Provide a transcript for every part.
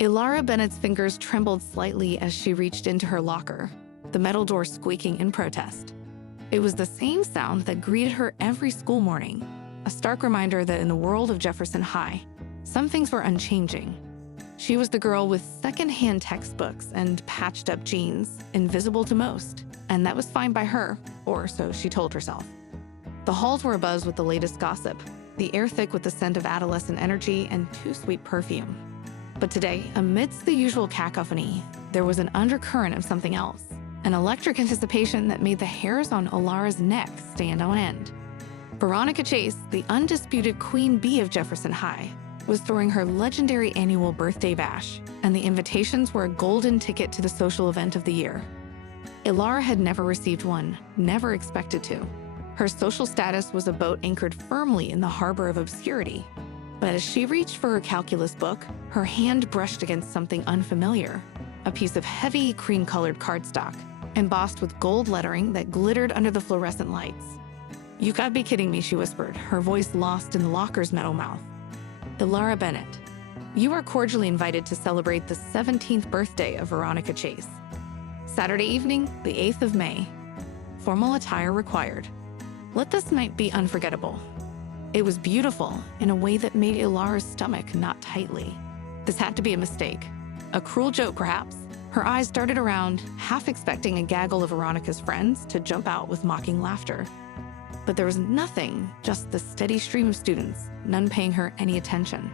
Elara Bennett's fingers trembled slightly as she reached into her locker, the metal door squeaking in protest. It was the same sound that greeted her every school morning, a stark reminder that in the world of Jefferson High, some things were unchanging. She was the girl with second-hand textbooks and patched-up jeans, invisible to most, and that was fine by her, or so she told herself. The halls were abuzz with the latest gossip, the air thick with the scent of adolescent energy and too sweet perfume. But today, amidst the usual cacophony, there was an undercurrent of something else, an electric anticipation that made the hairs on Elara's neck stand on end. Veronica Chase, the undisputed queen bee of Jefferson High, was throwing her legendary annual birthday bash, and the invitations were a golden ticket to the social event of the year. Elara had never received one, never expected to. Her social status was a boat anchored firmly in the harbor of obscurity. But as she reached for her calculus book, her hand brushed against something unfamiliar, a piece of heavy cream-colored cardstock, embossed with gold lettering that glittered under the fluorescent lights. "You gotta be kidding me," she whispered, her voice lost in the locker's metal mouth. "Elara Bennett, you are cordially invited to celebrate the 17th birthday of Veronica Chase. Saturday evening, the 8th of May. Formal attire required. Let this night be unforgettable." It was beautiful in a way that made Elara's stomach knot tightly. This had to be a mistake. A cruel joke, perhaps. Her eyes darted around, half expecting a gaggle of Veronica's friends to jump out with mocking laughter. But there was nothing, just the steady stream of students, none paying her any attention.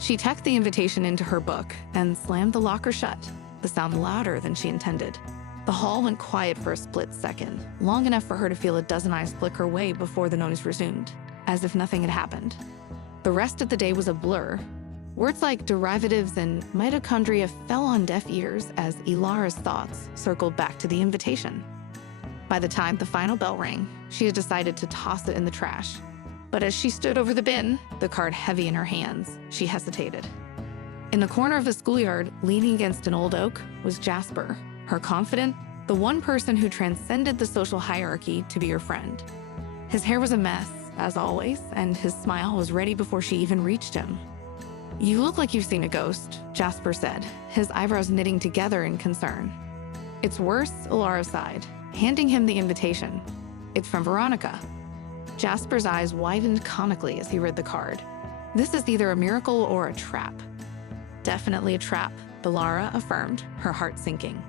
She tucked the invitation into her book and slammed the locker shut, the sound louder than she intended. The hall went quiet for a split second, long enough for her to feel a dozen eyes flicker away before the noise resumed, as if nothing had happened. The rest of the day was a blur. Words like derivatives and mitochondria fell on deaf ears as Elara's thoughts circled back to the invitation. By the time the final bell rang, she had decided to toss it in the trash. But as she stood over the bin, the card heavy in her hands, she hesitated. In the corner of the schoolyard, leaning against an old oak, was Jasper, her confidant, the one person who transcended the social hierarchy to be her friend. His hair was a mess, as always, and his smile was ready before she even reached him. "You look like you've seen a ghost," Jasper said, his eyebrows knitting together in concern. "It's worse," Elara sighed, handing him the invitation. "It's from Veronica." Jasper's eyes widened comically as he read the card. "This is either a miracle or a trap." "Definitely a trap," Elara affirmed, her heart sinking.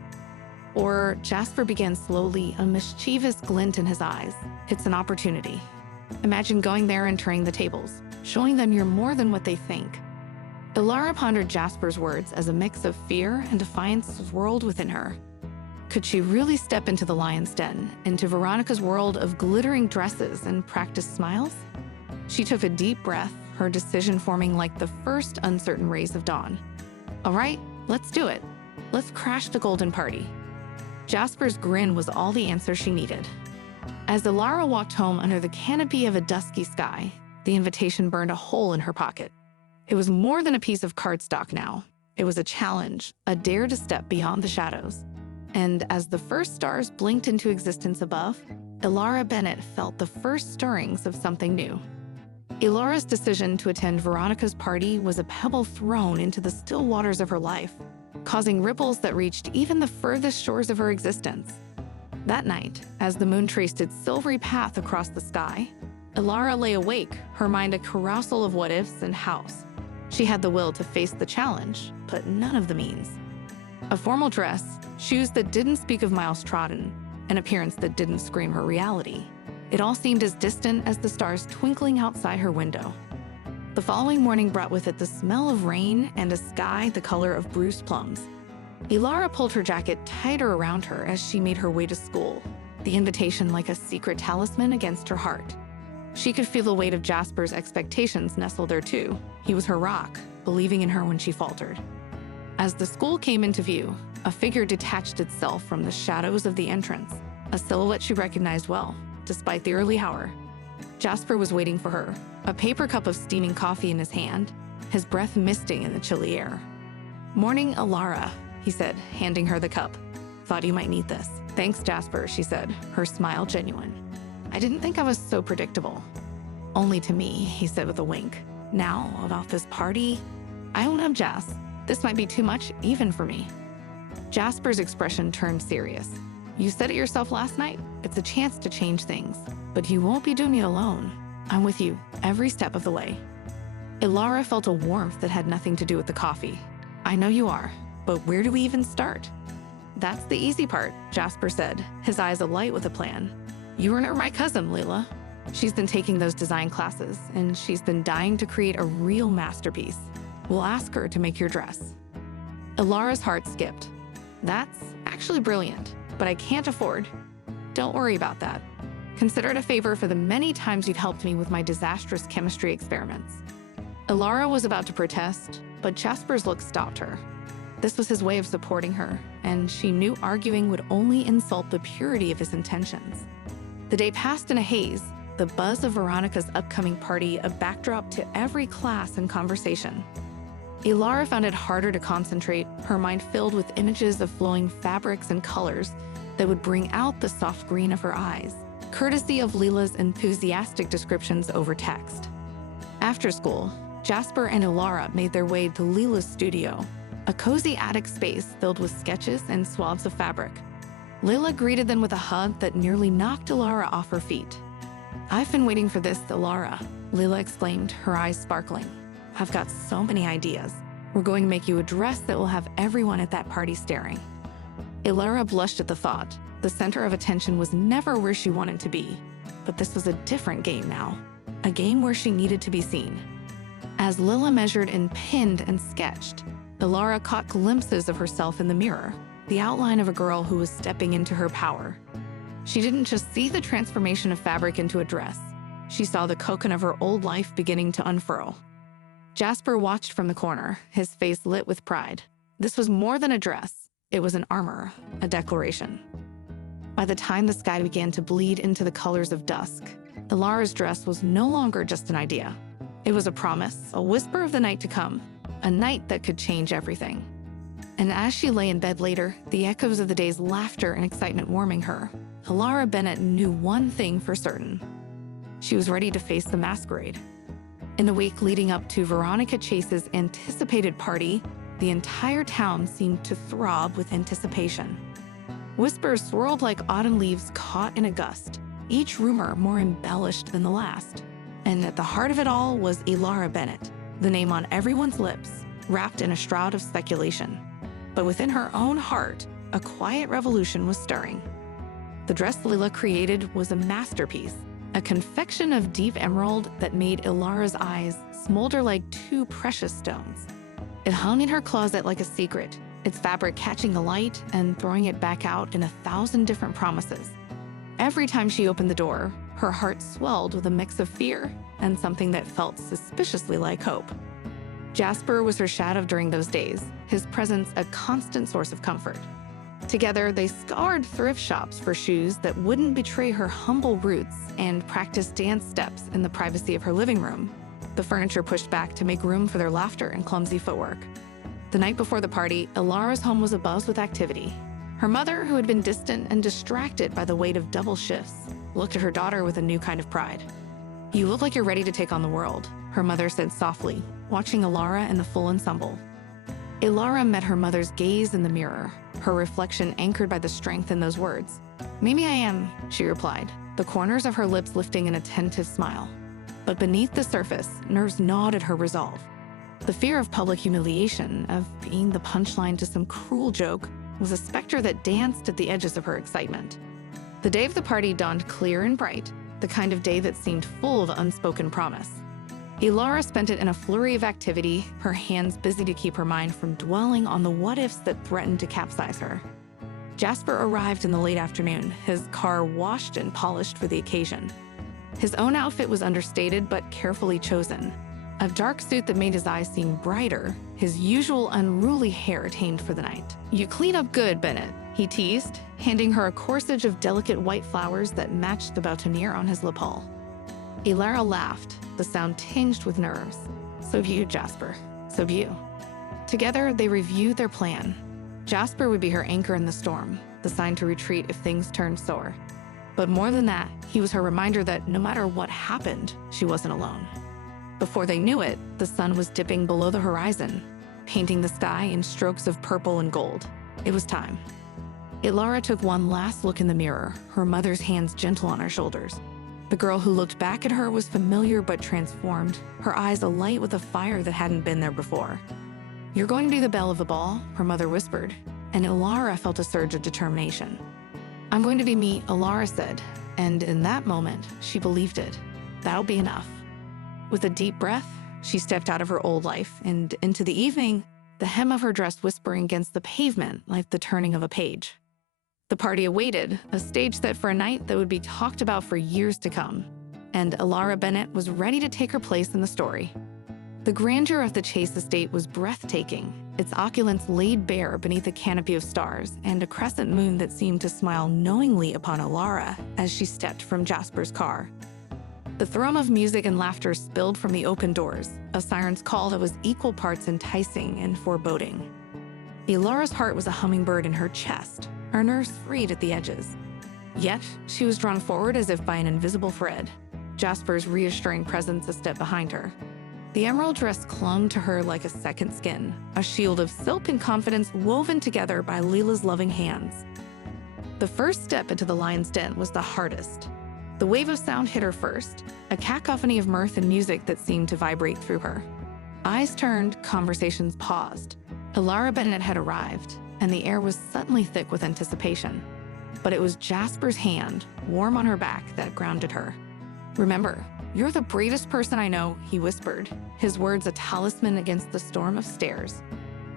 Or, Jasper began slowly, a mischievous glint in his eyes. "It's an opportunity. Imagine going there and turning the tables, showing them you're more than what they think." Elara pondered Jasper's words as a mix of fear and defiance swirled within her. Could she really step into the lion's den, into Veronica's world of glittering dresses and practiced smiles? She took a deep breath, her decision forming like the first uncertain rays of dawn. "All right, let's do it. Let's crash the golden party." Jasper's grin was all the answer she needed. As Elara walked home under the canopy of a dusky sky, the invitation burned a hole in her pocket. It was more than a piece of cardstock now. It was a challenge, a dare to step beyond the shadows. And as the first stars blinked into existence above, Elara Bennett felt the first stirrings of something new. Elara's decision to attend Veronica's party was a pebble thrown into the still waters of her life, causing ripples that reached even the furthest shores of her existence. That night, as the moon traced its silvery path across the sky, Elara lay awake, her mind a carousal of what-ifs and hows. She had the will to face the challenge, but none of the means. A formal dress, shoes that didn't speak of miles trodden, an appearance that didn't scream her reality. It all seemed as distant as the stars twinkling outside her window. The following morning brought with it the smell of rain and a sky the color of bruised plums. Elara pulled her jacket tighter around her as she made her way to school, the invitation like a secret talisman against her heart. She could feel the weight of Jasper's expectations nestle there too. He was her rock, believing in her when she faltered. As the school came into view, a figure detached itself from the shadows of the entrance, a silhouette she recognized well, despite the early hour. Jasper was waiting for her, a paper cup of steaming coffee in his hand, his breath misting in the chilly air. "Morning, Elara," he said, handing her the cup. "Thought you might need this." "Thanks, Jasper," she said, her smile genuine. "I didn't think I was so predictable." "Only to me," he said with a wink. "Now, about this party, I own up, Jas. This might be too much, even for me. Jasper's expression turned serious. You said it yourself last night. It's a chance to change things, but you won't be doing it alone. I'm with you every step of the way. Elara felt a warmth that had nothing to do with the coffee. I know you are, but where do we even start? That's the easy part, Jasper said, his eyes alight with a plan. You are my cousin, Leela. She's been taking those design classes, and she's been dying to create a real masterpiece. We'll ask her to make your dress. Elara's heart skipped. That's actually brilliant, but I can't afford. Don't worry about that. Consider it a favor for the many times you've helped me with my disastrous chemistry experiments. Elara was about to protest, but Jasper's look stopped her. This was his way of supporting her, and she knew arguing would only insult the purity of his intentions. The day passed in a haze, the buzz of Veronica's upcoming party a backdrop to every class and conversation. Elara found it harder to concentrate, her mind filled with images of flowing fabrics and colors that would bring out the soft green of her eyes, courtesy of Leela's enthusiastic descriptions over text. After school, Jasper and Elara made their way to Leela's studio, a cozy attic space filled with sketches and swabs of fabric. Leela greeted them with a hug that nearly knocked Elara off her feet. I've been waiting for this, Elara, Leela exclaimed, her eyes sparkling. I've got so many ideas. We're going to make you a dress that will have everyone at that party staring. Elara blushed at the thought. The center of attention was never where she wanted to be. But this was a different game now, a game where she needed to be seen. As Leela measured and pinned and sketched, Elara caught glimpses of herself in the mirror, the outline of a girl who was stepping into her power. She didn't just see the transformation of fabric into a dress. She saw the cocoon of her old life beginning to unfurl. Jasper watched from the corner, his face lit with pride. This was more than a dress. It was an armor, a declaration. By the time the sky began to bleed into the colors of dusk, Elara's dress was no longer just an idea. It was a promise, a whisper of the night to come, a night that could change everything. And as she lay in bed later, the echoes of the day's laughter and excitement warming her, Elara Bennett knew one thing for certain. She was ready to face the masquerade. In the week leading up to Veronica Chase's anticipated party, the entire town seemed to throb with anticipation. Whispers swirled like autumn leaves caught in a gust, each rumor more embellished than the last. And at the heart of it all was Elara Bennett, the name on everyone's lips, wrapped in a shroud of speculation. But within her own heart, a quiet revolution was stirring. The dress Leela created was a masterpiece, a confection of deep emerald that made Elara's eyes smolder like two precious stones. It hung in her closet like a secret, its fabric catching the light and throwing it back out in 1,000 different promises. Every time she opened the door, her heart swelled with a mix of fear and something that felt suspiciously like hope. Jasper was her shadow during those days, his presence a constant source of comfort. Together, they scoured thrift shops for shoes that wouldn't betray her humble roots and practiced dance steps in the privacy of her living room, the furniture pushed back to make room for their laughter and clumsy footwork. The night before the party, Elara's home was abuzz with activity. Her mother, who had been distant and distracted by the weight of double shifts, looked at her daughter with a new kind of pride. You look like you're ready to take on the world, her mother said softly, watching Elara in the full ensemble. Elara met her mother's gaze in the mirror, her reflection anchored by the strength in those words. Maybe I am, she replied, the corners of her lips lifting an attentive smile. But beneath the surface, nerves gnawed at her resolve. The fear of public humiliation, of being the punchline to some cruel joke, was a specter that danced at the edges of her excitement. The day of the party dawned clear and bright, the kind of day that seemed full of unspoken promise. Elara spent it in a flurry of activity, her hands busy to keep her mind from dwelling on the what-ifs that threatened to capsize her. Jasper arrived in the late afternoon, his car washed and polished for the occasion. His own outfit was understated but carefully chosen. A dark suit that made his eyes seem brighter, his usual unruly hair tamed for the night. You clean up good, Bennett, he teased, handing her a corsage of delicate white flowers that matched the boutonniere on his lapel. Elara laughed, the sound tinged with nerves. So be you, Jasper. So be you. Together, they reviewed their plan. Jasper would be her anchor in the storm, the sign to retreat if things turned sour. But more than that, he was her reminder that no matter what happened, she wasn't alone. Before they knew it, the sun was dipping below the horizon. painting the sky in strokes of purple and gold. It was time. Elara took one last look in the mirror, her mother's hands gentle on her shoulders. The girl who looked back at her was familiar but transformed, her eyes alight with a fire that hadn't been there before. "You're going to be the belle of the ball," her mother whispered, and Elara felt a surge of determination. "I'm going to be me," Elara said, and in that moment, she believed it. That'll be enough. With a deep breath, she stepped out of her old life and into the evening, the hem of her dress whispering against the pavement like the turning of a page. The party awaited, a stage set for a night that would be talked about for years to come, and Elara Bennett was ready to take her place in the story. The grandeur of the Chase estate was breathtaking, its opulence laid bare beneath a canopy of stars and a crescent moon that seemed to smile knowingly upon Elara as she stepped from Jasper's car. The thrum of music and laughter spilled from the open doors, a siren's call that was equal parts enticing and foreboding. Elara's heart was a hummingbird in her chest, her nerves freed at the edges. Yet, she was drawn forward as if by an invisible thread, Jasper's reassuring presence a step behind her. The emerald dress clung to her like a second skin, a shield of silk and confidence woven together by Leela's loving hands. The first step into the lion's den was the hardest. The wave of sound hit her first, a cacophony of mirth and music that seemed to vibrate through her. Eyes turned, conversations paused. Elara Bennett had arrived, and the air was suddenly thick with anticipation. But it was Jasper's hand, warm on her back, that grounded her. "Remember, you're the bravest person I know," he whispered, his words a talisman against the storm of stares.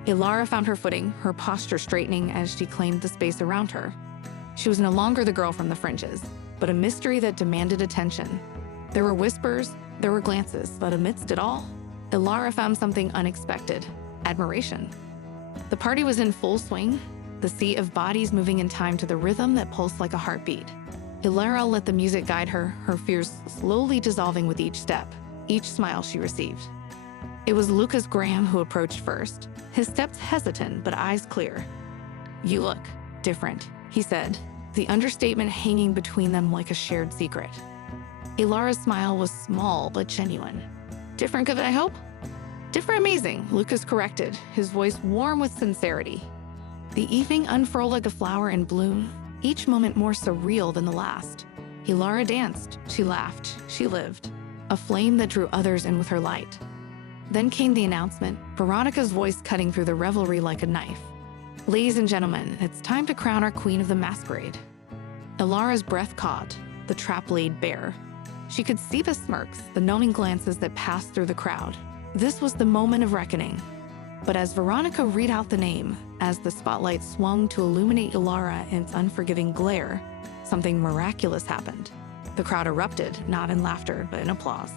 Elara found her footing, her posture straightening as she claimed the space around her. She was no longer the girl from the fringes, but a mystery that demanded attention. There were whispers, there were glances, but amidst it all, Elara found something unexpected: admiration. The party was in full swing, the sea of bodies moving in time to the rhythm that pulsed like a heartbeat. Elara let the music guide her, her fears slowly dissolving with each step, each smile she received. It was Lucas Graham who approached first, his steps hesitant but eyes clear. "You look different," he said, the understatement hanging between them like a shared secret. Elara's smile was small but genuine. "Different good, I hope?" "Different amazing," Lucas corrected, his voice warm with sincerity. The evening unfurled like a flower in bloom, each moment more surreal than the last. Elara danced, she laughed, she lived, a flame that drew others in with her light. Then came the announcement, Veronica's voice cutting through the revelry like a knife. "Ladies and gentlemen, it's time to crown our queen of the masquerade." Elara's breath caught, the trap laid bare. She could see the smirks, the knowing glances that passed through the crowd. This was the moment of reckoning. But as Veronica read out the name, as the spotlight swung to illuminate Elara in its unforgiving glare, something miraculous happened. The crowd erupted, not in laughter, but in applause.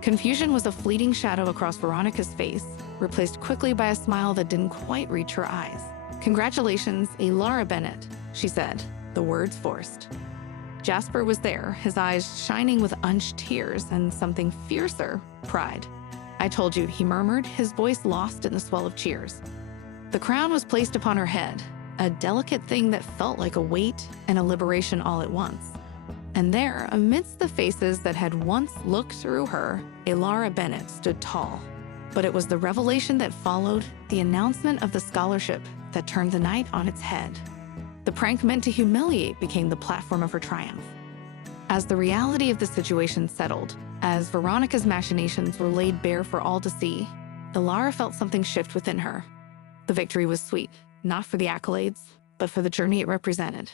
Confusion was a fleeting shadow across Veronica's face, replaced quickly by a smile that didn't quite reach her eyes. "Congratulations, Elara Bennett," she said, the words forced. Jasper was there, his eyes shining with unshed tears and something fiercer, pride. "I told you," he murmured, his voice lost in the swell of cheers. The crown was placed upon her head, a delicate thing that felt like a weight and a liberation all at once. And there, amidst the faces that had once looked through her, Elara Bennett stood tall. But it was the revelation that followed, the announcement of the scholarship, that turned the night on its head. The prank meant to humiliate became the platform of her triumph. As the reality of the situation settled, as Veronica's machinations were laid bare for all to see, Elara felt something shift within her. The victory was sweet, not for the accolades, but for the journey it represented.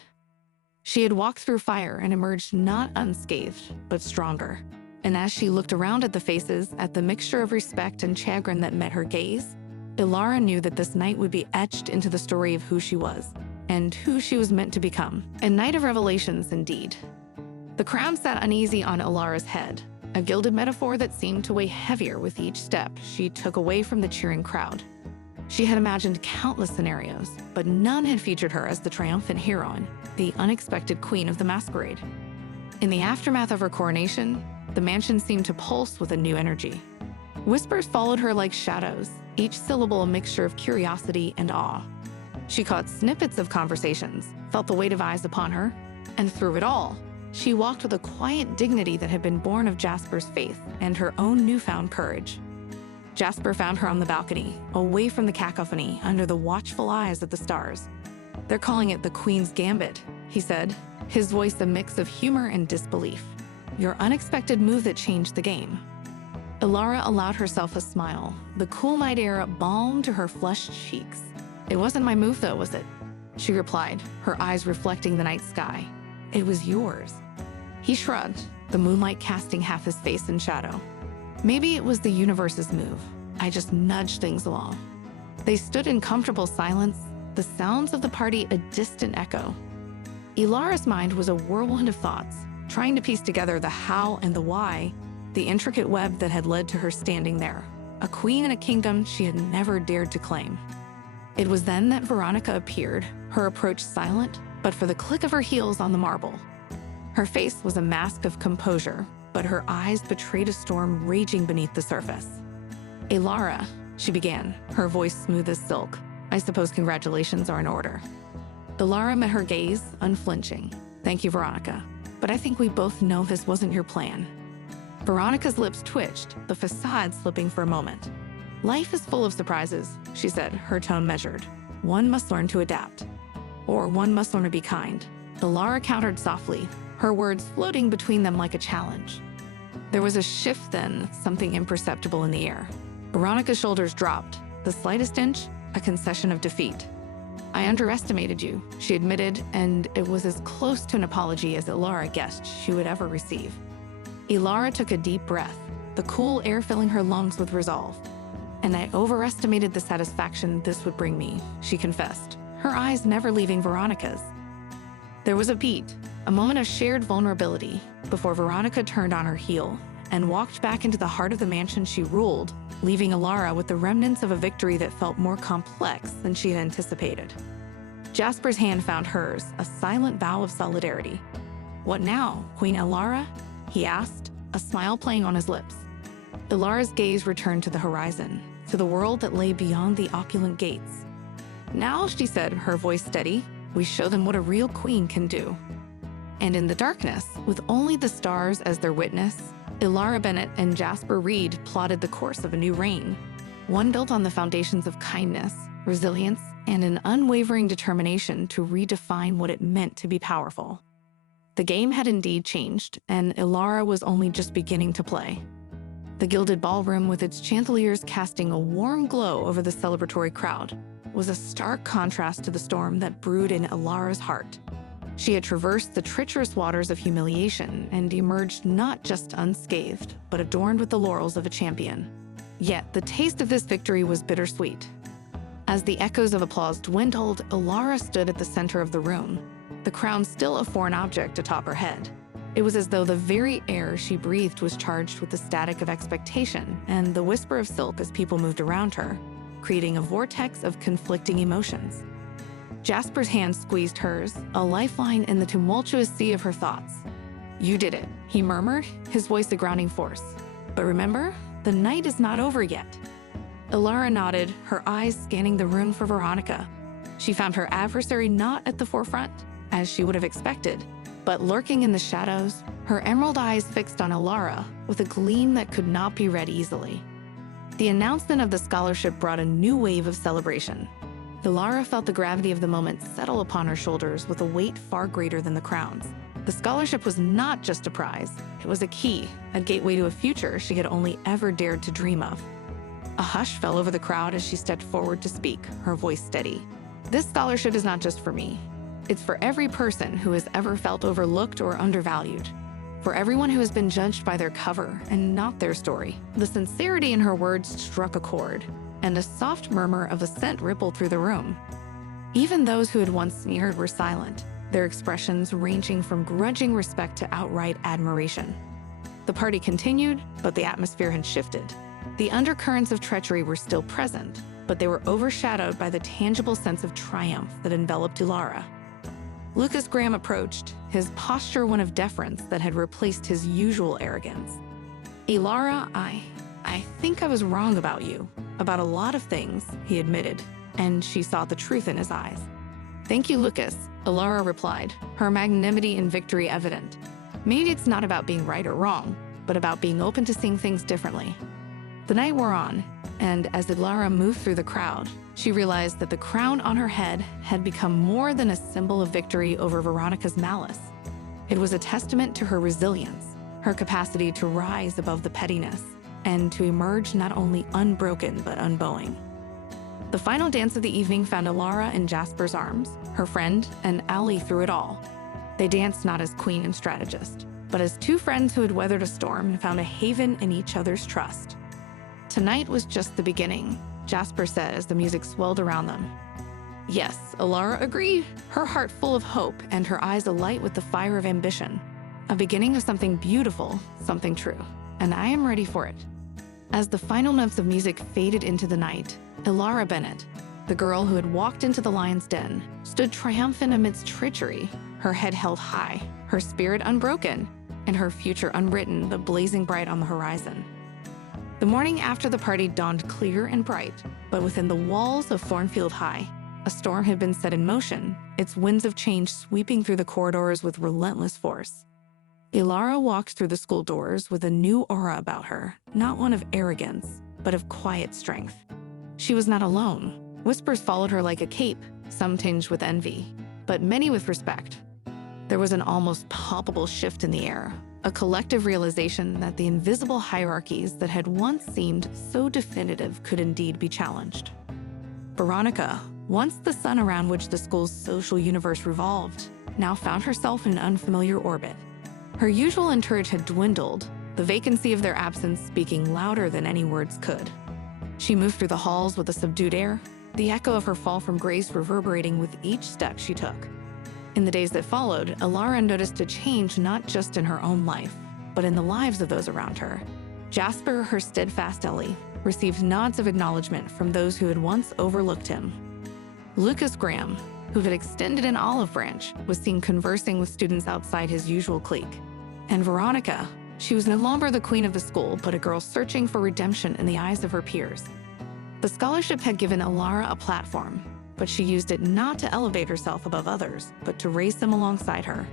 She had walked through fire and emerged not unscathed, but stronger. And as she looked around at the faces, at the mixture of respect and chagrin that met her gaze, Elara knew that this night would be etched into the story of who she was, and who she was meant to become. A night of revelations, indeed. The crown sat uneasy on Elara's head, a gilded metaphor that seemed to weigh heavier with each step she took away from the cheering crowd. She had imagined countless scenarios, but none had featured her as the triumphant heroine, the unexpected queen of the masquerade. In the aftermath of her coronation, the mansion seemed to pulse with a new energy. Whispers followed her like shadows, each syllable a mixture of curiosity and awe. She caught snippets of conversations, felt the weight of eyes upon her, and through it all, she walked with a quiet dignity that had been born of Jasper's faith and her own newfound courage. Jasper found her on the balcony, away from the cacophony, under the watchful eyes of the stars. "They're calling it the Queen's Gambit," he said, his voice a mix of humor and disbelief. "Your unexpected move that changed the game." Elara allowed herself a smile, the cool night air balm to her flushed cheeks. "It wasn't my move though, was it?" she replied, her eyes reflecting the night sky. "It was yours." He shrugged, the moonlight casting half his face in shadow. "Maybe it was the universe's move. I just nudged things along." They stood in comfortable silence, the sounds of the party a distant echo. Elara's mind was a whirlwind of thoughts, trying to piece together the how and the why, the intricate web that had led to her standing there, a queen in a kingdom she had never dared to claim. It was then that Veronica appeared, her approach silent, but for the click of her heels on the marble. Her face was a mask of composure, but her eyes betrayed a storm raging beneath the surface. "Elara," she began, her voice smooth as silk. "I suppose congratulations are in order." Elara met her gaze, unflinching. "Thank you, Veronica, but I think we both know this wasn't your plan." Veronica's lips twitched, the facade slipping for a moment. "Life is full of surprises," she said, her tone measured. "One must learn to adapt. Or one must learn to be kind." Elara countered softly, her words floating between them like a challenge. There was a shift then, something imperceptible in the air. Veronica's shoulders dropped, the slightest inch, a concession of defeat. "I underestimated you," she admitted, and it was as close to an apology as Elara guessed she would ever receive. Elara took a deep breath, the cool air filling her lungs with resolve. "And I overestimated the satisfaction this would bring me," she confessed, her eyes never leaving Veronica's. There was a beat, a moment of shared vulnerability, before Veronica turned on her heel and walked back into the heart of the mansion she ruled, leaving Elara with the remnants of a victory that felt more complex than she had anticipated. Jasper's hand found hers, a silent vow of solidarity. "What now, Queen Elara?" he asked, a smile playing on his lips. Elara's gaze returned to the horizon, to the world that lay beyond the opulent gates. "Now," she said, her voice steady, "we show them what a real queen can do." And in the darkness, with only the stars as their witness, Elara Bennett and Jasper Reed plotted the course of a new reign, one built on the foundations of kindness, resilience, and an unwavering determination to redefine what it meant to be powerful. The game had indeed changed, and Elara was only just beginning to play. The gilded ballroom, with its chandeliers casting a warm glow over the celebratory crowd, was a stark contrast to the storm that brewed in Elara's heart. She had traversed the treacherous waters of humiliation and emerged not just unscathed, but adorned with the laurels of a champion. Yet the taste of this victory was bittersweet. As the echoes of applause dwindled, Elara stood at the center of the room, the crown still a foreign object atop her head. It was as though the very air she breathed was charged with the static of expectation and the whisper of silk as people moved around her, creating a vortex of conflicting emotions. Jasper's hand squeezed hers, a lifeline in the tumultuous sea of her thoughts. "You did it," he murmured, his voice a grounding force. "But remember, the night is not over yet." Elara nodded, her eyes scanning the room for Veronica. She found her adversary not at the forefront, as she would have expected, but lurking in the shadows, her emerald eyes fixed on Elara with a gleam that could not be read easily. The announcement of the scholarship brought a new wave of celebration. Elara felt the gravity of the moment settle upon her shoulders with a weight far greater than the crown's. The scholarship was not just a prize, it was a key, a gateway to a future she had only ever dared to dream of. A hush fell over the crowd as she stepped forward to speak, her voice steady. "This scholarship is not just for me. It's for every person who has ever felt overlooked or undervalued. For everyone who has been judged by their cover and not their story." The sincerity in her words struck a chord, and a soft murmur of assent rippled through the room. Even those who had once sneered were silent, their expressions ranging from grudging respect to outright admiration. The party continued, but the atmosphere had shifted. The undercurrents of treachery were still present, but they were overshadowed by the tangible sense of triumph that enveloped Elara. Lucas Graham approached, his posture one of deference that had replaced his usual arrogance. "Elara, I think I was wrong about you, about a lot of things," he admitted, and she saw the truth in his eyes. "Thank you, Lucas," Elara replied, her magnanimity and victory evident. "Maybe it's not about being right or wrong, but about being open to seeing things differently." The night wore on, And as Elara moved through the crowd, she realized that the crown on her head had become more than a symbol of victory over Veronica's malice. It was a testament to her resilience, her capacity to rise above the pettiness, and to emerge not only unbroken but unbowing. The final dance of the evening found Elara in Jasper's arms, her friend, and ally through it all. They danced not as queen and strategist, but as two friends who had weathered a storm and found a haven in each other's trust. Tonight was just the beginning, Jasper said as the music swelled around them. Yes, Elara agreed, her heart full of hope and her eyes alight with the fire of ambition. A beginning of something beautiful, something true, and I am ready for it. As the final notes of music faded into the night, Elara Bennett, the girl who had walked into the lion's den, stood triumphant amidst treachery, her head held high, her spirit unbroken, and her future unwritten but blazing bright on the horizon. The morning after the party dawned clear and bright, but within the walls of Thornfield High, a storm had been set in motion, its winds of change sweeping through the corridors with relentless force. Elara walked through the school doors with a new aura about her, not one of arrogance, but of quiet strength. She was not alone. Whispers followed her like a cape, some tinged with envy, but many with respect. There was an almost palpable shift in the air, a collective realization that the invisible hierarchies that had once seemed so definitive could indeed be challenged. Veronica, once the sun around which the school's social universe revolved, now found herself in an unfamiliar orbit. Her usual entourage had dwindled, the vacancy of their absence speaking louder than any words could. She moved through the halls with a subdued air, the echo of her fall from grace reverberating with each step she took. In the days that followed, Elara noticed a change not just in her own life, but in the lives of those around her. Jasper, her steadfast ally, received nods of acknowledgement from those who had once overlooked him. Lucas Graham, who had extended an olive branch, was seen conversing with students outside his usual clique. And Veronica, she was no longer the queen of the school, but a girl searching for redemption in the eyes of her peers. The scholarship had given Elara a platform, but she used it not to elevate herself above others, but to raise them alongside her.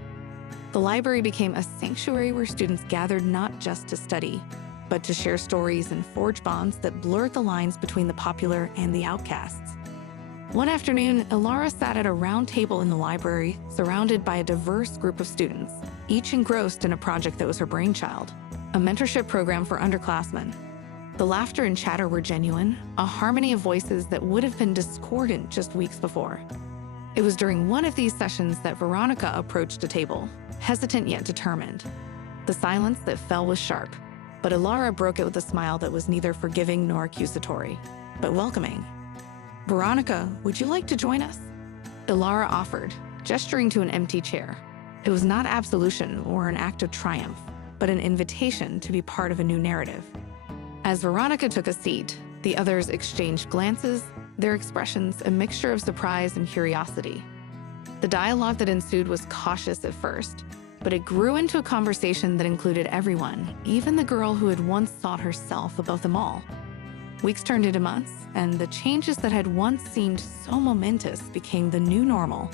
The library became a sanctuary where students gathered not just to study, but to share stories and forge bonds that blurred the lines between the popular and the outcasts. One afternoon, Elara sat at a round table in the library, surrounded by a diverse group of students, each engrossed in a project that was her brainchild, a mentorship program for underclassmen. The laughter and chatter were genuine, a harmony of voices that would have been discordant just weeks before. It was during one of these sessions that Veronica approached a table, hesitant yet determined. The silence that fell was sharp, but Elara broke it with a smile that was neither forgiving nor accusatory, but welcoming. "Veronica, would you like to join us?" Elara offered, gesturing to an empty chair. It was not absolution or an act of triumph, but an invitation to be part of a new narrative. As Veronica took a seat, the others exchanged glances, their expressions a mixture of surprise and curiosity. The dialogue that ensued was cautious at first, but it grew into a conversation that included everyone, even the girl who had once thought herself above them all. Weeks turned into months, and the changes that had once seemed so momentous became the new normal.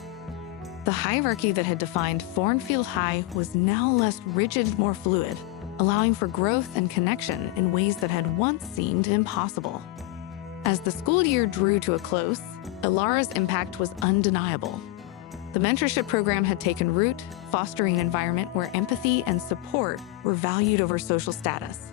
The hierarchy that had defined Thornfield High was now less rigid, more fluid, allowing for growth and connection in ways that had once seemed impossible. As the school year drew to a close, Elara's impact was undeniable. The mentorship program had taken root, fostering an environment where empathy and support were valued over social status.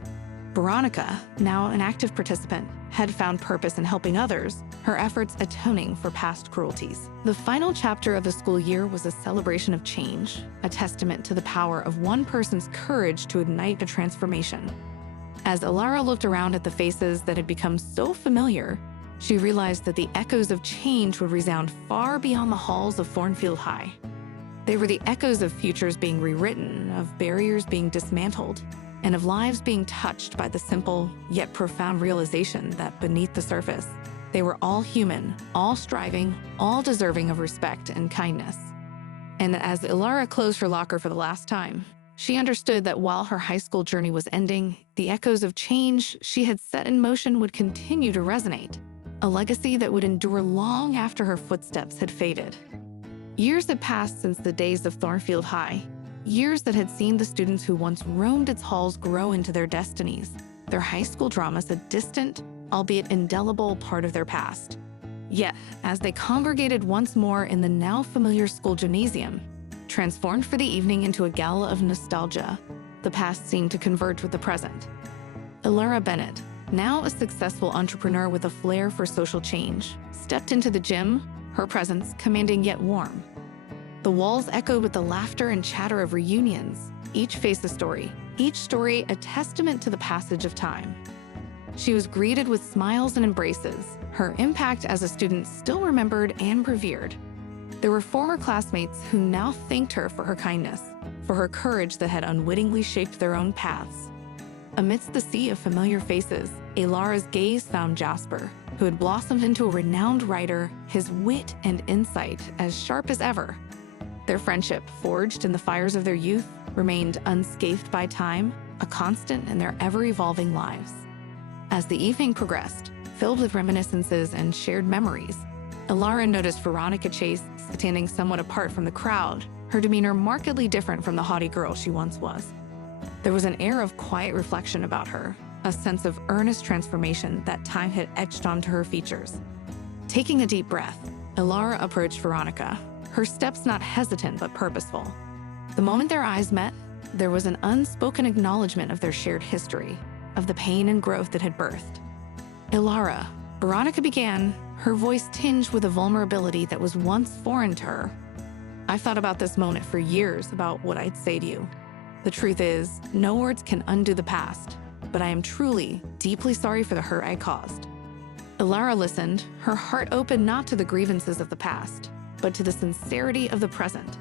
Veronica, now an active participant, had found purpose in helping others, her efforts atoning for past cruelties. The final chapter of the school year was a celebration of change, a testament to the power of one person's courage to ignite a transformation. As Elara looked around at the faces that had become so familiar, she realized that the echoes of change would resound far beyond the halls of Thornfield High. They were the echoes of futures being rewritten, of barriers being dismantled, and of lives being touched by the simple yet profound realization that beneath the surface, they were all human, all striving, all deserving of respect and kindness. And as Elara closed her locker for the last time, she understood that while her high school journey was ending, the echoes of change she had set in motion would continue to resonate, a legacy that would endure long after her footsteps had faded. Years had passed since the days of Thornfield High, years that had seen the students who once roamed its halls grow into their destinies, their high school dramas a distant, albeit indelible, part of their past. Yet, as they congregated once more in the now familiar school gymnasium, transformed for the evening into a gala of nostalgia, the past seemed to converge with the present. Elara Bennett, now a successful entrepreneur with a flair for social change, stepped into the gym, her presence commanding yet warm. The walls echoed with the laughter and chatter of reunions, each face a story, each story a testament to the passage of time. She was greeted with smiles and embraces, her impact as a student still remembered and revered. There were former classmates who now thanked her for her kindness, for her courage that had unwittingly shaped their own paths. Amidst the sea of familiar faces, Elara's gaze found Jasper, who had blossomed into a renowned writer, his wit and insight as sharp as ever. Their friendship, forged in the fires of their youth, remained unscathed by time, a constant in their ever-evolving lives. As the evening progressed, filled with reminiscences and shared memories, Elara noticed Veronica Chase standing somewhat apart from the crowd, her demeanor markedly different from the haughty girl she once was. There was an air of quiet reflection about her, a sense of earnest transformation that time had etched onto her features. Taking a deep breath, Elara approached Veronica, her steps not hesitant but purposeful. The moment their eyes met, there was an unspoken acknowledgement of their shared history, of the pain and growth that had birthed. "Elara," Veronica began, her voice tinged with a vulnerability that was once foreign to her. "I've thought about this moment for years, about what I'd say to you. The truth is, no words can undo the past, but I am truly, deeply sorry for the hurt I caused." Elara listened, her heart open not to the grievances of the past, but to the sincerity of the present.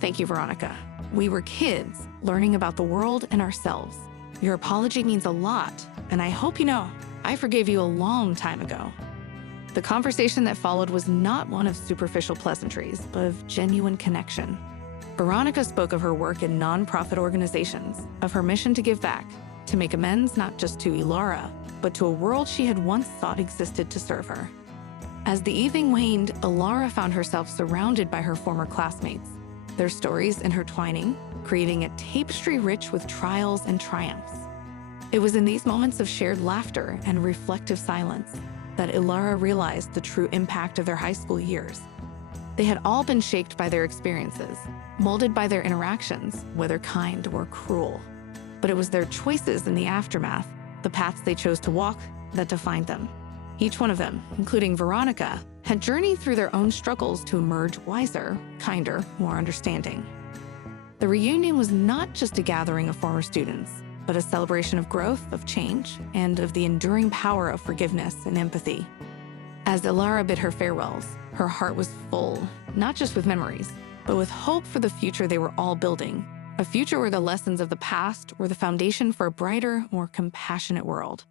"Thank you, Veronica. We were kids, learning about the world and ourselves. Your apology means a lot, and I hope you know, I forgave you a long time ago." The conversation that followed was not one of superficial pleasantries, but of genuine connection. Veronica spoke of her work in nonprofit organizations, of her mission to give back, to make amends not just to Elara, but to a world she had once thought existed to serve her. As the evening waned, Elara found herself surrounded by her former classmates, their stories intertwining, creating a tapestry rich with trials and triumphs. It was in these moments of shared laughter and reflective silence that Elara realized the true impact of their high school years. They had all been shaped by their experiences, molded by their interactions, whether kind or cruel. But it was their choices in the aftermath, the paths they chose to walk, that defined them. Each one of them, including Veronica, had journeyed through their own struggles to emerge wiser, kinder, more understanding. The reunion was not just a gathering of former students, but a celebration of growth, of change, and of the enduring power of forgiveness and empathy. As Elara bid her farewells, her heart was full, not just with memories, but with hope for the future they were all building, a future where the lessons of the past were the foundation for a brighter, more compassionate world.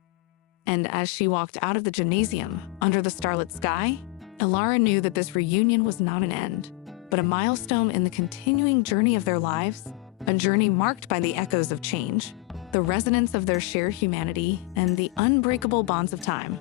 And as she walked out of the gymnasium, under the starlit sky, Elara knew that this reunion was not an end, but a milestone in the continuing journey of their lives, a journey marked by the echoes of change, the resonance of their shared humanity, and the unbreakable bonds of time.